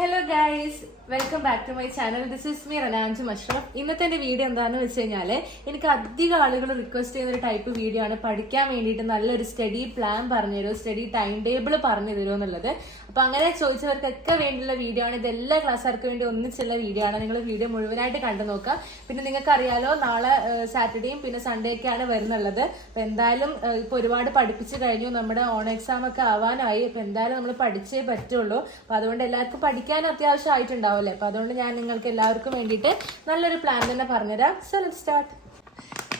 Hello guys, welcome back to my channel. This is me റനാൻജ് മഷ്റഫ്. ഇന്നത്തെ എൻ്റെ video എന്താണെന്ന് വെച്ച് കഴിഞ്ഞാൽ, എനിക്ക് അധികം ആളുകൾ റിക്വസ്റ്റ് ചെയ്യുന്ന ഒരു ടൈപ്പ് വീഡിയോ ആണ്. പഠിക്കാൻ വേണ്ടിയിട്ട് നല്ലൊരു സ്റ്റഡി പ്ലാൻ പറഞ്ഞു തരുമോ, സ്റ്റഡി ടൈം ടേബിൾ പറഞ്ഞു തരുമോ എന്നുള്ളത്. അപ്പോൾ അങ്ങനെ ചോദിച്ചവർക്കൊക്കെ വേണ്ടിയുള്ള വീഡിയോ ആണ്. ഇത് എല്ലാ ക്ലാസ്സുകാർക്ക് വേണ്ടി ഒന്നിച്ചുള്ള വീഡിയോ ആണ്. നിങ്ങൾ വീഡിയോ മുഴുവനായിട്ട് കണ്ടു നോക്കുക. പിന്നെ നിങ്ങൾക്ക് അറിയാലോ, നാളെ സാറ്റർഡേയും പിന്നെ സൺഡേ ഒക്കെയാണ് വരുന്നുള്ളത്. അപ്പോൾ എന്തായാലും ഇപ്പോൾ ഒരുപാട് പഠിപ്പിച്ച് കഴിഞ്ഞു, നമ്മുടെ ഓൺ എക്സാം ഒക്കെ ആവാനായി. അപ്പോൾ എന്തായാലും നമ്മൾ പഠിച്ചേ പറ്റുള്ളൂ. അപ്പോൾ അതുകൊണ്ട് എല്ലാവർക്കും പഠിക്കാൻ അത്യാവശ്യം ആയിട്ടുണ്ടാവില്ലേ. അപ്പൊ അതുകൊണ്ട് ഞാൻ നിങ്ങൾക്ക് എല്ലാവർക്കും വേണ്ടിയിട്ട് നല്ലൊരു പ്ലാൻ തന്നെ പറഞ്ഞുതരാം. So let's start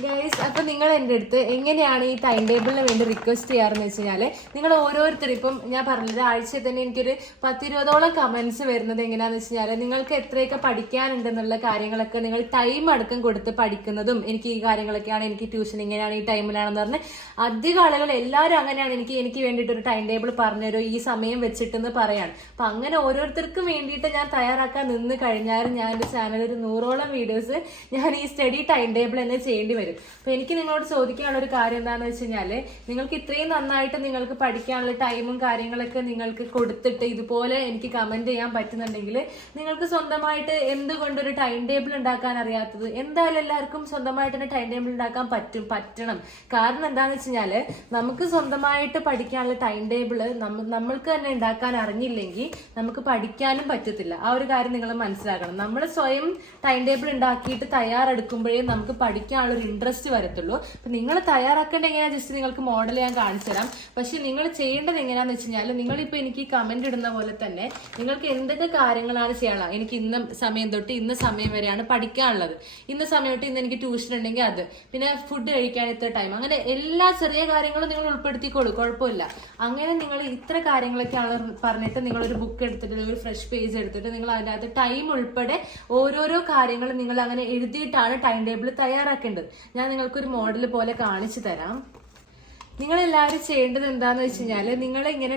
guys. അപ്പൊ നിങ്ങൾ എൻ്റെ അടുത്ത് എങ്ങനെയാണ് ഈ ടൈം ടേബിളിന് വേണ്ടി റിക്വസ്റ്റ് ചെയ്യാറെന്ന് വെച്ച് കഴിഞ്ഞാൽ, നിങ്ങൾ ഓരോരുത്തരും ഇപ്പം ഞാൻ പറഞ്ഞത് ആഴ്ചയിൽ തന്നെ എനിക്കൊരു 10-20ഓളം കമന്റ്സ് വരുന്നത് എങ്ങനെയാന്ന് വെച്ച് കഴിഞ്ഞാൽ, നിങ്ങൾക്ക് എത്രയൊക്കെ പഠിക്കാനുണ്ടെന്നുള്ള കാര്യങ്ങളൊക്കെ നിങ്ങൾ ടൈം അടക്കം കൊടുത്ത് പഠിക്കുന്നതും, എനിക്ക് ഈ കാര്യങ്ങളൊക്കെയാണ്, എനിക്ക് ട്യൂഷൻ ഇങ്ങനെയാണ്, ഈ ടൈമിലാണെന്ന് പറഞ്ഞ് അധികം ആളുകൾ എല്ലാവരും അങ്ങനെയാണ് എനിക്ക് വേണ്ടിയിട്ട് ഒരു ടൈം ടേബിൾ പറഞ്ഞുതരും, ഈ സമയം വെച്ചിട്ടെന്ന് പറയാണ്. അപ്പൊ അങ്ങനെ ഓരോരുത്തർക്കും വേണ്ടിയിട്ട് ഞാൻ തയ്യാറാക്കാൻ നിന്ന് കഴിഞ്ഞാൽ ഞാൻ എൻ്റെ ചാനൽ ഒരു 100ഓളം വീഡിയോസ് ഞാൻ ഈ സ്റ്റഡി ടൈം ടേബിൾ തന്നെ ചെയ്യേണ്ടി വരും. അപ്പൊ എനിക്ക് നിങ്ങളോട് ചോദിക്കാനുള്ള ഒരു കാര്യം എന്താണെന്ന് വെച്ച് കഴിഞ്ഞാല്, നിങ്ങൾക്ക് ഇത്രയും നന്നായിട്ട് നിങ്ങൾക്ക് പഠിക്കാനുള്ള ടൈമും കാര്യങ്ങളൊക്കെ നിങ്ങൾക്ക് കൊടുത്തിട്ട് ഇതുപോലെ എനിക്ക് കമന്റ് ചെയ്യാൻ പറ്റുന്നുണ്ടെങ്കിൽ, നിങ്ങൾക്ക് സ്വന്തമായിട്ട് എന്തുകൊണ്ടൊരു ടൈം ടേബിൾ ഉണ്ടാക്കാൻ അറിയാത്തത്? എന്തായാലും എല്ലാവർക്കും സ്വന്തമായിട്ട് തന്നെ ടൈം ടേബിൾ ഉണ്ടാക്കാൻ പറ്റണം. കാരണം എന്താണെന്ന് വെച്ച് കഴിഞ്ഞാല്, നമുക്ക് സ്വന്തമായിട്ട് പഠിക്കാനുള്ള ടൈം ടേബിൾ നമ്മൾക്ക് തന്നെ ഉണ്ടാക്കാൻ അറിഞ്ഞില്ലെങ്കിൽ നമുക്ക് പഠിക്കാനും പറ്റത്തില്ല. ആ ഒരു കാര്യം നിങ്ങൾ മനസ്സിലാക്കണം. നമ്മൾ സ്വയം ടൈം ടേബിൾ ഉണ്ടാക്കിയിട്ട് തയ്യാറെടുക്കുമ്പോഴേ നമുക്ക് പഠിക്കാനുള്ള ഇൻട്രസ്റ്റ് വരത്തുള്ളൂ. അപ്പൊ നിങ്ങൾ തയ്യാറാക്കേണ്ട എങ്ങനെയാ ജസ്റ്റ് നിങ്ങൾക്ക് മോഡൽ ഞാൻ കാണിച്ചു തരാം. പക്ഷെ നിങ്ങൾ ചെയ്യേണ്ടത് എങ്ങനെയാന്ന് വെച്ച് കഴിഞ്ഞാൽ, നിങ്ങളിപ്പോ എനിക്ക് കമന്റ് ഇടുന്ന പോലെ തന്നെ നിങ്ങൾക്ക് എന്തൊക്കെ കാര്യങ്ങളാണ് ചെയ്യാനുള്ളത്. എനിക്ക് ഇന്ന സമയം തൊട്ട് ഇന്ന സമയം വരെയാണ് പഠിക്കാനുള്ളത്, ഇന്ന സമയം തൊട്ട് ഇന്ന് എനിക്ക് ട്യൂഷൻ ഉണ്ടെങ്കിൽ അത്, പിന്നെ ഫുഡ് കഴിക്കാൻ ഇത്ര ടൈം, അങ്ങനെ എല്ലാ ചെറിയ കാര്യങ്ങളും നിങ്ങൾ ഉൾപ്പെടുത്തിക്കോളൂ, കുഴപ്പമില്ല. അങ്ങനെ നിങ്ങൾ ഇത്ര കാര്യങ്ങളൊക്കെയാണ് പറഞ്ഞിട്ട് നിങ്ങൾ ഒരു ബുക്ക് എടുത്തിട്ട്, ഒരു ഫ്രഷ് പേജ് എടുത്തിട്ട് നിങ്ങൾ അതിനകത്ത് ടൈം ഉൾപ്പെടെ ഓരോരോ കാര്യങ്ങൾ നിങ്ങൾ അങ്ങനെ എഴുതിയിട്ടാണ് ടൈം ടേബിൾ തയ്യാറാക്കേണ്ടത്. ഞാൻ നിങ്ങൾക്കൊരു മോഡൽ പോലെ കാണിച്ചു തരാം. നിങ്ങൾ എല്ലാവരും ചെയ്യേണ്ടത് എന്താന്ന് വെച്ച് കഴിഞ്ഞാല്,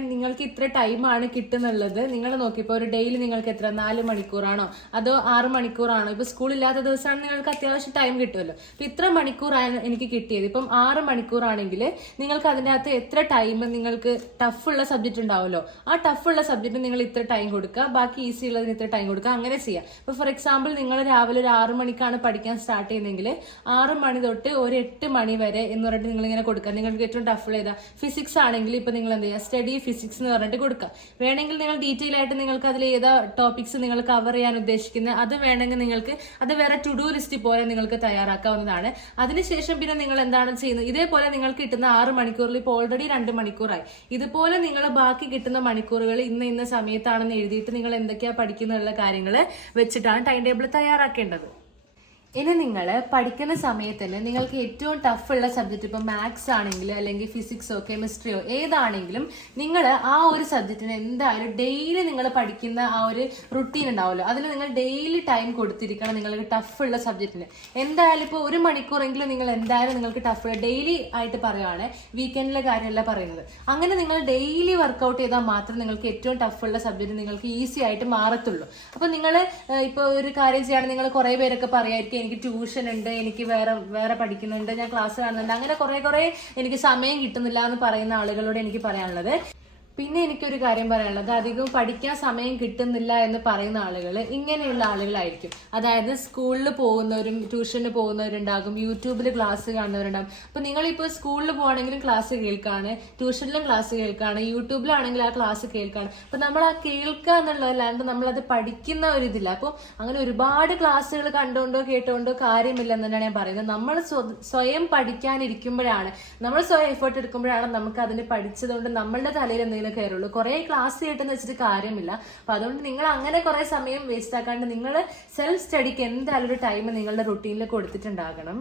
നിങ്ങൾക്ക് ഇത്ര ടൈമാണ് കിട്ടുന്നുള്ളത് നിങ്ങൾ നോക്കിപ്പോ, ഒരു ഡെയിലി നിങ്ങൾക്ക് എത്ര 4 മണിക്കൂറാണോ അതോ 6 മണിക്കൂറാണോ? ഇപ്പൊ സ്കൂളില്ലാത്ത ദിവസമാണ് നിങ്ങൾക്ക് അത്യാവശ്യം ടൈം കിട്ടുമല്ലോ. അപ്പൊ ഇത്ര മണിക്കൂറാണ് എനിക്ക് കിട്ടിയത്. ഇപ്പം 6 മണിക്കൂറാണെങ്കിൽ നിങ്ങൾക്ക് അതിൻ്റെ അകത്ത് എത്ര ടൈം, നിങ്ങൾക്ക് ടഫുള്ള സബ്ജക്ട് ഉണ്ടാവുമല്ലോ, ആ ടഫുള്ള സബ്ജക്റ്റ് നിങ്ങൾ ഇത്ര ടൈം കൊടുക്കുക, ബാക്കി ഈസി ഉള്ളതിന് ഇത്ര ടൈം കൊടുക്കുക, അങ്ങനെ ചെയ്യാം. ഇപ്പൊ ഫോർ എക്സാമ്പിൾ നിങ്ങൾ രാവിലെ ഒരു 6 മണിക്കാണ് പഠിക്കാൻ സ്റ്റാർട്ട് ചെയ്യുന്നതെങ്കിൽ 6 മണി തൊട്ട് ഒരു 8 മണി വരെ എന്ന് പറഞ്ഞിട്ട് നിങ്ങൾ ഇങ്ങനെ കൊടുക്കുക. നിങ്ങൾക്ക് ഏറ്റവും ടഫ് ഏതാ? ഫിസിക്സ് ആണെങ്കിൽ ഇപ്പൊ നിങ്ങൾ എന്ത് ചെയ്യുക, സ്റ്റഡി ഫിസിക്സ് എന്ന് പറഞ്ഞിട്ട് കൊടുക്കുക. വേണമെങ്കിൽ നിങ്ങൾ ഡീറ്റെയിൽ ആയിട്ട് നിങ്ങൾക്ക് അതിൽ ഏതാ ടോപ്പിക്സ് നിങ്ങൾ കവർ ചെയ്യാൻ ഉദ്ദേശിക്കുന്നത് അത് വേണമെങ്കിൽ നിങ്ങൾക്ക് അത് വേറെ ടു ഡു ലിസ്റ്റ് പോലെ നിങ്ങൾക്ക് തയ്യാറാക്കാവുന്നതാണ്. അതിനുശേഷം പിന്നെ നിങ്ങൾ എന്താണ് ചെയ്യുന്നത്, ഇതേപോലെ നിങ്ങൾക്ക് കിട്ടുന്ന 6 മണിക്കൂറിൽ ഇപ്പോൾ ഓൾറെഡി 2 മണിക്കൂറായി. ഇതുപോലെ നിങ്ങൾ ബാക്കി കിട്ടുന്ന മണിക്കൂറുകൾ ഇന്ന സമയത്താണെന്ന് എഴുതിയിട്ട് നിങ്ങൾ എന്തൊക്കെയാ പഠിക്കുന്നുള്ള കാര്യങ്ങൾ വെച്ചിട്ടാണ് ടൈം ടേബിൾ തയ്യാറാക്കേണ്ടത്. ഇനി നിങ്ങൾ പഠിക്കുന്ന സമയത്തിന് നിങ്ങൾക്ക് ഏറ്റവും ടഫുള്ള സബ്ജക്റ്റ്, ഇപ്പൊ മാത്സ് ആണെങ്കിലും അല്ലെങ്കിൽ ഫിസിക്സോ കെമിസ്ട്രിയോ ഏതാണെങ്കിലും, നിങ്ങൾ ആ ഒരു സബ്ജക്റ്റിന് എന്തായാലും ഡെയിലി നിങ്ങൾ പഠിക്കുന്ന ആ ഒരു റുട്ടീൻ ഉണ്ടാവുമല്ലോ, അതിന് നിങ്ങൾ ഡെയിലി ടൈം കൊടുത്തിരിക്കണം. നിങ്ങൾക്ക് ടഫുള്ള സബ്ജക്റ്റിന് എന്തായാലും ഇപ്പോൾ 1 മണിക്കൂറെങ്കിലും നിങ്ങൾ എന്തായാലും നിങ്ങൾക്ക് ടഫ് ഡെയിലി ആയിട്ട് പറയുവാണ്, വീക്കെൻഡിലെ കാര്യമല്ല പറയുന്നത്. അങ്ങനെ നിങ്ങൾ ഡെയിലി വർക്കൗട്ട് ചെയ്താൽ മാത്രം നിങ്ങൾക്ക് ഏറ്റവും ടഫുള്ള സബ്ജക്റ്റ് നിങ്ങൾക്ക് ഈസി ആയിട്ട് മാറത്തുള്ളൂ. അപ്പൊ നിങ്ങൾ ഇപ്പോൾ ഒരു കാര്യം ചെയ്യുകയാണെങ്കിൽ, നിങ്ങൾ കുറെ പേരൊക്കെ പറയായിരിക്കും എനിക്ക് ട്യൂഷൻ ഉണ്ട്, എനിക്ക് വേറെ പഠിക്കുന്നുണ്ട്, ഞാൻ ക്ലാസ് കാണുന്നുണ്ട്, അങ്ങനെ കുറെ എനിക്ക് സമയം കിട്ടുന്നില്ല എന്ന് പറയുന്ന ആളുകളോട് എനിക്ക് പറയാനുള്ളത്, പിന്നെ എനിക്കൊരു കാര്യം പറയാനുള്ളത്, അധികം പഠിക്കാൻ സമയം കിട്ടുന്നില്ല എന്ന് പറയുന്ന ആളുകൾ ഇങ്ങനെയുള്ള ആളുകളായിരിക്കും. അതായത് സ്കൂളിൽ പോകുന്നവരും ട്യൂഷന് പോകുന്നവരുണ്ടാകും, യൂട്യൂബിൽ ക്ലാസ് കാണുന്നവരുണ്ടാകും. അപ്പൊ നിങ്ങളിപ്പോൾ സ്കൂളിൽ പോകണമെങ്കിലും ക്ലാസ് കേൾക്കാണ്, ട്യൂഷനിലും ക്ലാസ് കേൾക്കാണ്, യൂട്യൂബിലാണെങ്കിൽ ആ ക്ലാസ് കേൾക്കാണ്. അപ്പൊ നമ്മൾ ആ കേൾക്കുക എന്നുള്ളതല്ലാണ്ട് നമ്മളത് പഠിക്കുന്ന ഒരു ഇതില്ല. അപ്പോൾ അങ്ങനെ ഒരുപാട് ക്ലാസ്സുകൾ കണ്ടുകൊണ്ടോ കേട്ടുകൊണ്ടോ കാര്യമില്ലെന്ന് തന്നെയാണ് ഞാൻ പറയുന്നത്. നമ്മൾ സ്വയം പഠിക്കാനിരിക്കുമ്പോഴാണ്, നമ്മൾ സ്വയം എഫേർട്ട് എടുക്കുമ്പോഴാണ് നമുക്ക് അതിന് പഠിച്ചതുകൊണ്ട് നമ്മളുടെ തലയിൽ എന്തെങ്കിലും കയറുള്ളൂ. കുറെ ക്ലാസ് കേട്ടെന്ന് വെച്ചിട്ട് കാര്യമില്ല. അപ്പൊ അതുകൊണ്ട് നിങ്ങൾ അങ്ങനെ കുറെ സമയം വേസ്റ്റ് ആക്കാണ്ട് നിങ്ങൾ സെൽഫ് സ്റ്റഡിക്ക് എന്തായാലും ഒരു ടൈം നിങ്ങളുടെ റുട്ടീനിൽ കൊടുത്തിട്ടുണ്ടാകണം.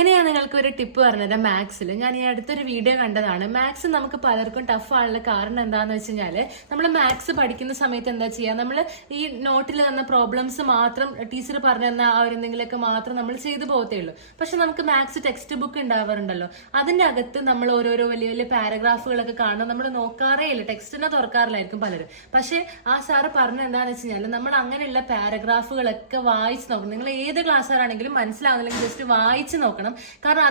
ഇനി ഞാൻ നിങ്ങൾക്ക് ഒരു ടിപ്പ് പറഞ്ഞുതരാം. മാത്സിൽ ഞാൻ ഈ അടുത്തൊരു വീഡിയോ കണ്ടതാണ്. മാത്സ് നമുക്ക് പലർക്കും ടഫ് ആണുള്ള കാരണം എന്താന്ന് വെച്ച് കഴിഞ്ഞാല്, നമ്മൾ മാത്സ് പഠിക്കുന്ന സമയത്ത് എന്താ ചെയ്യുക, നമ്മൾ ഈ നോട്ടിൽ തന്ന പ്രോബ്ലംസ് മാത്രം ടീച്ചർ പറഞ്ഞു തന്ന ആ ഒരു എന്തെങ്കിലുമൊക്കെ മാത്രം നമ്മൾ ചെയ്തു പോകത്തേ ഉള്ളൂ. പക്ഷെ നമുക്ക് മാത്സ് ടെക്സ്റ്റ് ബുക്ക് ഉണ്ടാവാറുണ്ടല്ലോ, അതിന്റെ അകത്ത് നമ്മൾ ഓരോരോ വലിയ വലിയ പാരഗ്രാഫുകളൊക്കെ കാണുമ്പോൾ നമ്മൾ നോക്കാറേ ഇല്ല, ടെക്സ്റ്റിനെ തുറക്കാറില്ലായിരിക്കും പലരും. പക്ഷെ ആ സാറ് പറഞ്ഞ എന്താന്ന് വെച്ച് കഴിഞ്ഞാൽ, നമ്മൾ അങ്ങനെയുള്ള പാരഗ്രാഫുകളൊക്കെ വായിച്ച് നോക്കണം. നിങ്ങൾ ഏത് ക്ലാസ്സാണെങ്കിലും മനസ്സിലാവുന്നില്ലെങ്കിൽ ജസ്റ്റ് വായിച്ച് നോക്കണം. കാരണം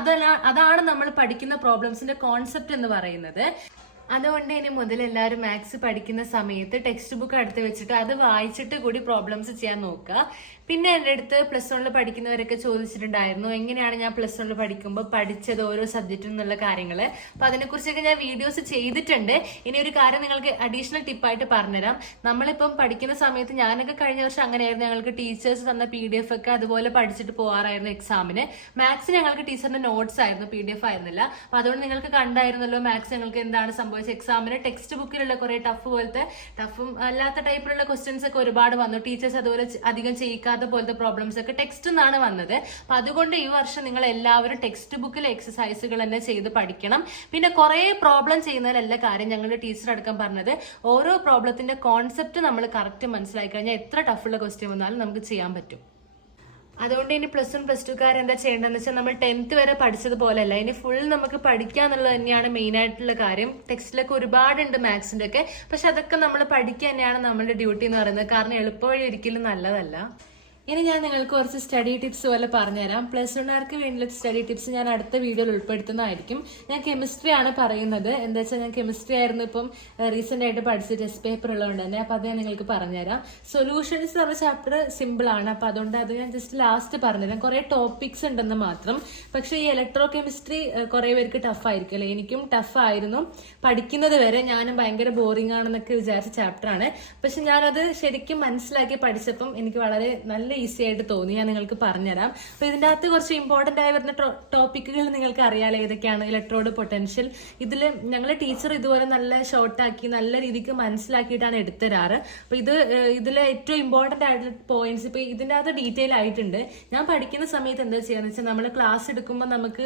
അതാണ് നമ്മൾ പഠിക്കുന്ന പ്രോബ്ലംസിന്റെ കോൺസെപ്റ്റ് എന്ന് പറയുന്നത്. അതുകൊണ്ട് ഇനി മുതൽ എല്ലാവരും മാത്സ് പഠിക്കുന്ന സമയത്ത് ടെക്സ്റ്റ് ബുക്ക് അടുത്ത് വെച്ചിട്ട് അത് വായിച്ചിട്ട് കൂടി പ്രോബ്ലംസ് ചെയ്യാൻ നോക്കുക. പിന്നെ എൻ്റെ അടുത്ത് പ്ലസ് വണ്ണിൽ പഠിക്കുന്നവരൊക്കെ ചോദിച്ചിട്ടുണ്ടായിരുന്നു എങ്ങനെയാണ് ഞാൻ പ്ലസ് വണ്ണിൽ പഠിക്കുമ്പോൾ പഠിച്ചത് ഓരോ സബ്ജക്റ്റിൽ നിന്നുള്ള കാര്യങ്ങൾ. അപ്പൊ അതിനെക്കുറിച്ചൊക്കെ ഞാൻ വീഡിയോസ് ചെയ്തിട്ടുണ്ട്. ഇനി ഒരു കാര്യം നിങ്ങൾക്ക് അഡീഷണൽ ടിപ്പായിട്ട് പറഞ്ഞുതരാം. നമ്മളിപ്പം പഠിക്കുന്ന സമയത്ത് ഞാനൊക്കെ കഴിഞ്ഞ വർഷം അങ്ങനെയായിരുന്നു. ഞങ്ങൾക്ക് ടീച്ചേഴ്സ് തന്ന PDF ഒക്കെ അതുപോലെ പഠിച്ചിട്ട് പോകാറായിരുന്നു എക്സാമിന്. മാത്സ് ഞങ്ങൾക്ക് ടീച്ചറിന്റെ നോട്ട്സ് ആയിരുന്നു, PDF ആയിരുന്നില്ല. അപ്പൊ അതുകൊണ്ട് നിങ്ങൾക്ക് കണ്ടായിരുന്നല്ലോ മാത്സ് ഞങ്ങൾക്ക് എന്താണ് സംഭവിച്ചത്. എക്സാമിന് ടെക്സ്റ്റ് ബുക്കിലുള്ള കുറെ ടഫും അല്ലാത്ത ടൈപ്പിലുള്ള ക്വസ്റ്റ്യൻസ് ഒക്കെ ഒരുപാട് വന്നു. ടീച്ചേഴ്സ് അതുപോലെ അധികം ചെയ്യിക്കാത്ത പോലത്തെ പ്രോബ്ലംസ് ഒക്കെ ടെക്സ്റ്റ് നിന്നാണ് വന്നത്. അപ്പൊ അതുകൊണ്ട് ഈ വർഷം നിങ്ങൾ എല്ലാവരും ടെക്സ്റ്റ് ബുക്കിലെ എക്സസൈസുകൾ തന്നെ ചെയ്ത് പഠിക്കണം. പിന്നെ കുറെ പ്രോബ്ലം ചെയ്യുന്നതിലല്ല കാര്യം. ഞങ്ങളുടെ ടീച്ചർ അടക്കം പറഞ്ഞത് ഓരോ പ്രോബ്ലത്തിന്റെ കോൺസെപ്റ്റ് നമ്മൾ കറക്റ്റ് മനസ്സിലാക്കി കഴിഞ്ഞാൽ എത്ര ടഫുള്ള ക്വസ്റ്റ്യൻ വന്നാലും നമുക്ക് ചെയ്യാൻ പറ്റും. അതുകൊണ്ട് ഇനി പ്ലസ് 1 പ്ലസ് 2 എന്താ ചെയ്യേണ്ടതെന്ന് വെച്ചാൽ നമ്മൾ 10th വരെ പഠിച്ചതുപോലെയല്ല, ഇനി ഫുൾ നമുക്ക് പഠിക്കാന്നുള്ളത് തന്നെയാണ് മെയിൻ ആയിട്ടുള്ള കാര്യം. ടെക്സ്റ്റിലൊക്കെ ഒരുപാടുണ്ട് മാത്സിന്റെ ഒക്കെ, പക്ഷെ അതൊക്കെ നമ്മൾ പഠിക്കുക തന്നെയാണ് നമ്മുടെ ഡ്യൂട്ടി എന്ന് പറയുന്നത്. കാരണം എളുപ്പവഴി ഒരിക്കലും നല്ലതല്ല. ഇനി ഞാൻ നിങ്ങൾക്ക് കുറച്ച് സ്റ്റഡി ടിപ്സ് പോലെ പറഞ്ഞുതരാം. പ്ലസ് 1കാർക്ക് വേണ്ടിയുള്ള സ്റ്റഡി ടിപ്സ് ഞാൻ അടുത്ത വീഡിയോയിൽ ഉൾപ്പെടുത്തുന്നതായിരിക്കും. ഞാൻ കെമിസ്ട്രി ആണ് പറയുന്നത്. എന്താ വെച്ചാൽ ഞാൻ കെമിസ്ട്രി ആയിരുന്നു ഇപ്പം റീസെന്റ് ആയിട്ട് പഠിച്ച ടെസ്റ്റ് പേപ്പർ ഉള്ളതുകൊണ്ട് തന്നെ. അപ്പൊ അത് ഞാൻ നിങ്ങൾക്ക് പറഞ്ഞുതരാം. സൊല്യൂഷൻസ് പറഞ്ഞ ചാപ്റ്റർ സിമ്പിൾ ആണ്. അപ്പൊ അതുകൊണ്ട് അത് ഞാൻ ജസ്റ്റ് ലാസ്റ്റ് പറഞ്ഞുതരാം. കുറെ ടോപ്പിക്സ് ഉണ്ടെന്ന് മാത്രം. പക്ഷെ ഈ ഇലക്ട്രോ കെമിസ്ട്രി കുറെ പേർക്ക് ടഫ് ആയിരിക്കും അല്ലെ. എനിക്കും ടഫ് ആയിരുന്നു പഠിക്കുന്നത് വരെ. ഞാനും ഭയങ്കര ബോറിംഗ് ആണെന്നൊക്കെ വിചാരിച്ച ചാപ്റ്റർ ആണ്. പക്ഷെ ഞാനത് ശരിക്കും മനസ്സിലാക്കി പഠിച്ചപ്പം എനിക്ക് വളരെ നല്ല ഈസി ആയിട്ട് തോന്നി. ഞാൻ നിങ്ങൾക്ക് പറഞ്ഞുതരാം. അപ്പൊ ഇതിന്റെ അകത്ത് കുറച്ച് ഇമ്പോർട്ടന്റ് ആയി വരുന്ന ടോപ്പിക്കുകൾ നിങ്ങൾക്ക് അറിയാലോ ഏതൊക്കെയാണ്. ഇലക്ട്രോഡ് പൊട്ടൻഷ്യൽ, ഇതില് ഞങ്ങളെ ടീച്ചർ ഇതുപോലെ നല്ല ഷോർട്ടാക്കി നല്ല രീതിക്ക് മനസ്സിലാക്കിയിട്ടാണ് എടുത്തരാറ്. അപ്പൊ ഇതിലെ ഏറ്റവും ഇമ്പോർട്ടന്റ് ആയിട്ടുള്ള പോയിന്റ്സ് ഇപ്പൊ ഇതിന്റെ അകത്ത് ഡീറ്റെയിൽ ആയിട്ടുണ്ട്. ഞാൻ പഠിക്കുന്ന സമയത്ത് എന്താ ചെയ്യാന്ന് വെച്ചാൽ നമ്മൾ ക്ലാസ് എടുക്കുമ്പോൾ നമുക്ക്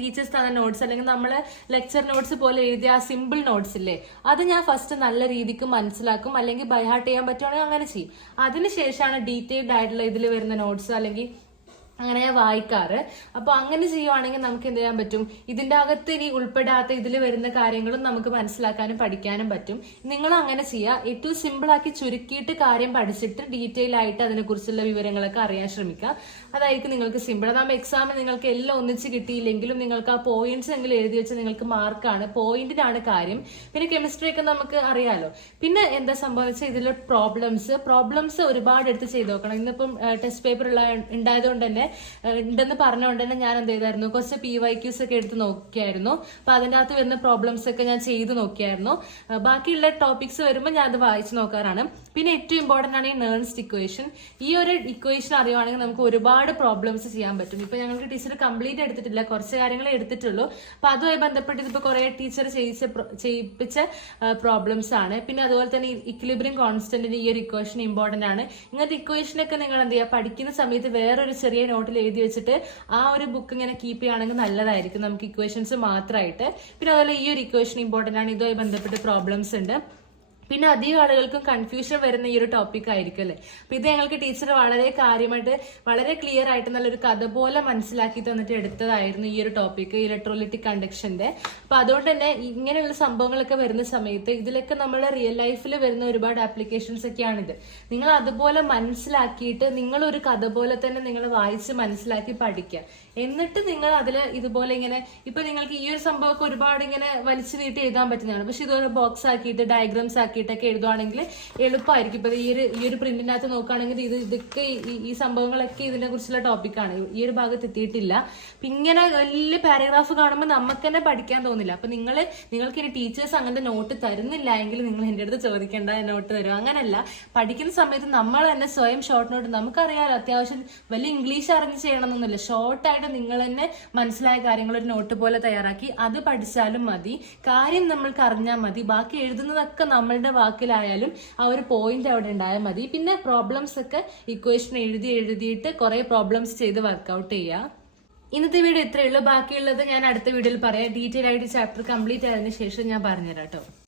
ടീച്ചേഴ്സ് തന്ന നോട്ട്സ് അല്ലെങ്കിൽ നമ്മളെ ലെക്ചർ നോട്ട്സ് പോലെ എഴുതിയ ആ സിമ്പിൾ നോട്ട്സ് ഇല്ലേ, അത് ഞാൻ ഫസ്റ്റ് നല്ല രീതിക്ക് മനസ്സിലാക്കും. അല്ലെങ്കിൽ ബൈ ഹാർട്ട് ചെയ്യാൻ പറ്റുവാണെങ്കിൽ അങ്ങനെ ചെയ്യും. അതിനുശേഷമാണ് ഡീറ്റെയിൽഡ് ആയിട്ടുള്ള ഇതിൽ വരുന്ന നോട്ട്സ് അല്ലെങ്കിൽ അങ്ങനെ ഞാൻ വായിക്കാറ്. അപ്പൊ അങ്ങനെ ചെയ്യുവാണെങ്കിൽ നമുക്ക് എന്ത് ചെയ്യാൻ പറ്റും, ഇതിന്റെ അകത്ത് ഇനി ഉൾപ്പെടാത്ത ഇതിൽ വരുന്ന കാര്യങ്ങളും നമുക്ക് മനസ്സിലാക്കാനും പഠിക്കാനും പറ്റും. നിങ്ങൾ അങ്ങനെ ചെയ്യുക. ഏറ്റവും സിമ്പിൾ ആക്കി ചുരുക്കിയിട്ട് കാര്യം പഠിച്ചിട്ട് ഡീറ്റെയിൽ ആയിട്ട് അതിനെ കുറിച്ചുള്ള വിവരങ്ങളൊക്കെ അറിയാൻ ശ്രമിക്കുക. അതായിരിക്കും നിങ്ങൾക്ക് സിമ്പിൾ. അതാകുമ്പോൾ എക്സാമിൽ നിങ്ങൾക്ക് എല്ലാം ഒന്നിച്ച് കിട്ടിയില്ലെങ്കിലും നിങ്ങൾക്ക് ആ പോയിന്റ്സ് എങ്കിലും എഴുതി വെച്ചാൽ നിങ്ങൾക്ക് മാർക്കാണ്, പോയിന്റിനാണ് കാര്യം. പിന്നെ കെമിസ്ട്രി ഒക്കെ നമുക്ക് അറിയാലോ. പിന്നെ എന്താ സംഭവിച്ചാൽ ഇതിൽ പ്രോബ്ലംസ് ഒരുപാട് എടുത്ത് ചെയ്ത് നോക്കണം. ഇന്നിപ്പം ടെസ്റ്റ് പേപ്പർ ഉണ്ടായതുകൊണ്ട് തന്നെ ഉണ്ടെന്ന് പറഞ്ഞുകൊണ്ട് തന്നെ ഞാൻ എന്ത് ചെയ്തായിരുന്നു, കുറച്ച് PYQs ഒക്കെ എടുത്ത് നോക്കിയായിരുന്നു. അപ്പൊ അതിൻ്റെ അകത്ത് വരുന്ന പ്രോബ്ലംസ് ഒക്കെ ഞാൻ ചെയ്ത് നോക്കിയായിരുന്നു. ബാക്കിയുള്ള ടോപ്പിക്സ് വരുമ്പോൾ ഞാൻ അത് വായിച്ചു നോക്കാറാണ്. പിന്നെ ഏറ്റവും ഇമ്പോർട്ടന്റ് ആണ് ഈ നേൺസ്റ്റ് ഇക്വേഷൻ. ഈ ഒരു ഇക്വേഷൻ അറിയുവാണെങ്കിൽ നമുക്ക് ഒരുപാട് പ്രോബ്ലംസ് ചെയ്യാൻ പറ്റും. ഇപ്പൊ ഞങ്ങൾക്ക് ടീച്ചർ കംപ്ലീറ്റ് എടുത്തിട്ടില്ല, കുറച്ച് കാര്യങ്ങൾ എടുത്തിട്ടുള്ളൂ. അപ്പൊ അതുമായി ബന്ധപ്പെട്ട് ഇതിപ്പോ കുറെ ടീച്ചർ ചെയ്യിപ്പിച്ച പ്രോബ്ലംസ് ആണ്. പിന്നെ അതുപോലെ തന്നെ ഇക്വിലിബ്രിയം കോൺസ്റ്റന്റിന് ഈ ഒരു ഇക്വേഷൻ ഇമ്പോർട്ടന്റ് ആണ്. ഇങ്ങനത്തെ ഇക്വേഷനൊക്കെ നിങ്ങൾ എന്ത് ചെയ്യുക, പഠിക്കുന്ന സമയത്ത് വേറൊരു ചെറിയ നോട്ടിൽ എഴുതി വെച്ചിട്ട് ആ ഒരു ബുക്ക് ഇങ്ങനെ കീപ്പ് ചെയ്യുകയാണെങ്കിൽ നല്ലതായിരിക്കും നമുക്ക് ഇക്വേഷൻസ് മാത്രമായിട്ട്. പിന്നെ അതുപോലെ ഈ ഒരു ഇക്വേഷൻ ഇമ്പോർട്ടന്റ് ആണ്. ഇതുമായി ബന്ധപ്പെട്ട് പ്രോബ്ലംസ് ഉണ്ട്. പിന്നെ അധികം ആളുകൾക്കും കൺഫ്യൂഷൻ വരുന്ന ഈ ഒരു ടോപ്പിക് ആയിരിക്കും അല്ലേ. അപ്പൊ ഇത് ഞങ്ങൾക്ക് ടീച്ചർ വളരെ കാര്യമായിട്ട് വളരെ ക്ലിയർ ആയിട്ട് നല്ലൊരു കഥ പോലെ മനസ്സിലാക്കി തന്നിട്ട് എടുത്തതായിരുന്നു ഈ ഒരു ടോപ്പിക്, ഇലക്ട്രോലൈറ്റിക് കണ്ടക്ഷന്റെ. അപ്പൊ അതുകൊണ്ട് തന്നെ ഇങ്ങനെയുള്ള സംഭവങ്ങളൊക്കെ വരുന്ന സമയത്ത് ഇതിലൊക്കെ നമ്മുടെ റിയൽ ലൈഫിൽ വരുന്ന ഒരുപാട് ആപ്ലിക്കേഷൻസ് ഒക്കെയാണിത്. നിങ്ങൾ അതുപോലെ മനസ്സിലാക്കിയിട്ട് നിങ്ങൾ ഒരു കഥ പോലെ തന്നെ നിങ്ങൾ വായിച്ച് മനസ്സിലാക്കി പഠിക്കുക. എന്നിട്ട് നിങ്ങൾ അതിൽ ഇതുപോലെ ഇങ്ങനെ ഇപ്പൊ നിങ്ങൾക്ക് ഈ ഒരു സംഭവമൊക്കെ ഒരുപാട് ഇങ്ങനെ വലിച്ചു നീട്ടി എഴുതാൻ പറ്റുന്നതാണ്. പക്ഷെ ഇതുപോലെ ബോക്സ് ആക്കിയിട്ട് ഡയഗ്രാംസ് ആക്കിയിട്ടൊക്കെ എഴുതുവാണെങ്കിൽ എളുപ്പമായിരിക്കും. ഇപ്പൊ ഈ ഒരു പ്രിന്റിനകത്ത് നോക്കുകയാണെങ്കിൽ ഇതൊക്കെ ഈ സംഭവങ്ങളൊക്കെ ഇതിനെ കുറിച്ചുള്ള ടോപ്പിക്കാണ്. ഈ ഒരു ഭാഗത്ത് എത്തിയിട്ടില്ല. ഇങ്ങനെ വലിയ പാരഗ്രാഫ് കാണുമ്പോൾ നമുക്ക് തന്നെ പഠിക്കാൻ തോന്നില്ല. അപ്പൊ നിങ്ങൾക്ക് ഇനി ടീച്ചേഴ്സ് അങ്ങനത്തെ നോട്ട് തരുന്നില്ല എങ്കിൽ നിങ്ങൾ എൻ്റെ അടുത്ത് ചോദിക്കേണ്ട നോട്ട് തരും. അങ്ങനല്ല, പഠിക്കുന്ന സമയത്ത് നമ്മൾ തന്നെ സ്വയം ഷോർട്ട് നോട്ട്, നമുക്കറിയാമല്ലോ അത്യാവശ്യം വലിയ ഇംഗ്ലീഷ് അറിഞ്ഞ് ചെയ്യണമെന്നൊന്നുമില്ല, ഷോർട്ടായിട്ട് നിങ്ങൾ തന്നെ മനസ്സിലായ കാര്യങ്ങൾ ഒരു നോട്ട് പോലെ തയ്യാറാക്കി അത് പഠിച്ചാലും മതി. കാര്യം നമ്മൾക്ക് അറിഞ്ഞാൽ മതി. ബാക്കി എഴുതുന്നതൊക്കെ നമ്മളുടെ വാക്കിലായാലും ആ ഒരു പോയിന്റ് അവിടെ ഉണ്ടായാൽ മതി. പിന്നെ പ്രോബ്ലംസ് ഒക്കെ ഇക്വേഷൻ എഴുതിയിട്ട് കുറെ പ്രോബ്ലംസ് ചെയ്ത് വർക്ക്ഔട്ട് ചെയ്യുക. ഇന്നത്തെ വീഡിയോ ഇത്രയേ ഉള്ളൂ. ബാക്കിയുള്ളത് ഞാൻ അടുത്ത വീഡിയോയിൽ പറയാം. ഡീറ്റെയിൽ ആയിട്ട് ചാപ്റ്റർ കംപ്ലീറ്റ് ആയതിനു ശേഷം ഞാൻ പറഞ്ഞുതരാം കേട്ടോ.